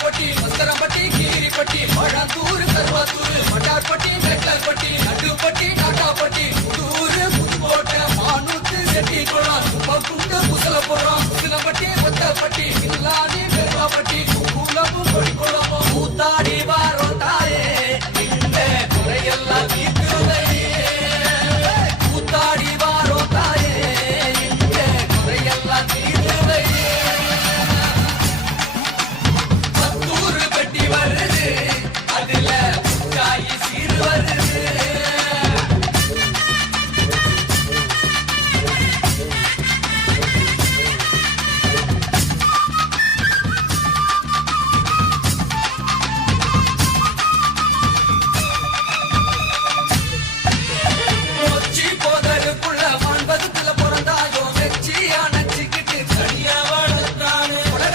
பட்டி மஸ்தரம்பட்டி கீரிப்பட்டி பழந்தூர் கருவாத்தூர் மட்டார்பட்டி நெட்டர்பட்டி நடுப்பட்டி நாட்டாப்பட்டி புதூர் புதுக்கோட்டை மானூத்து செட்டி குளம் குண்டு புசல போறோம்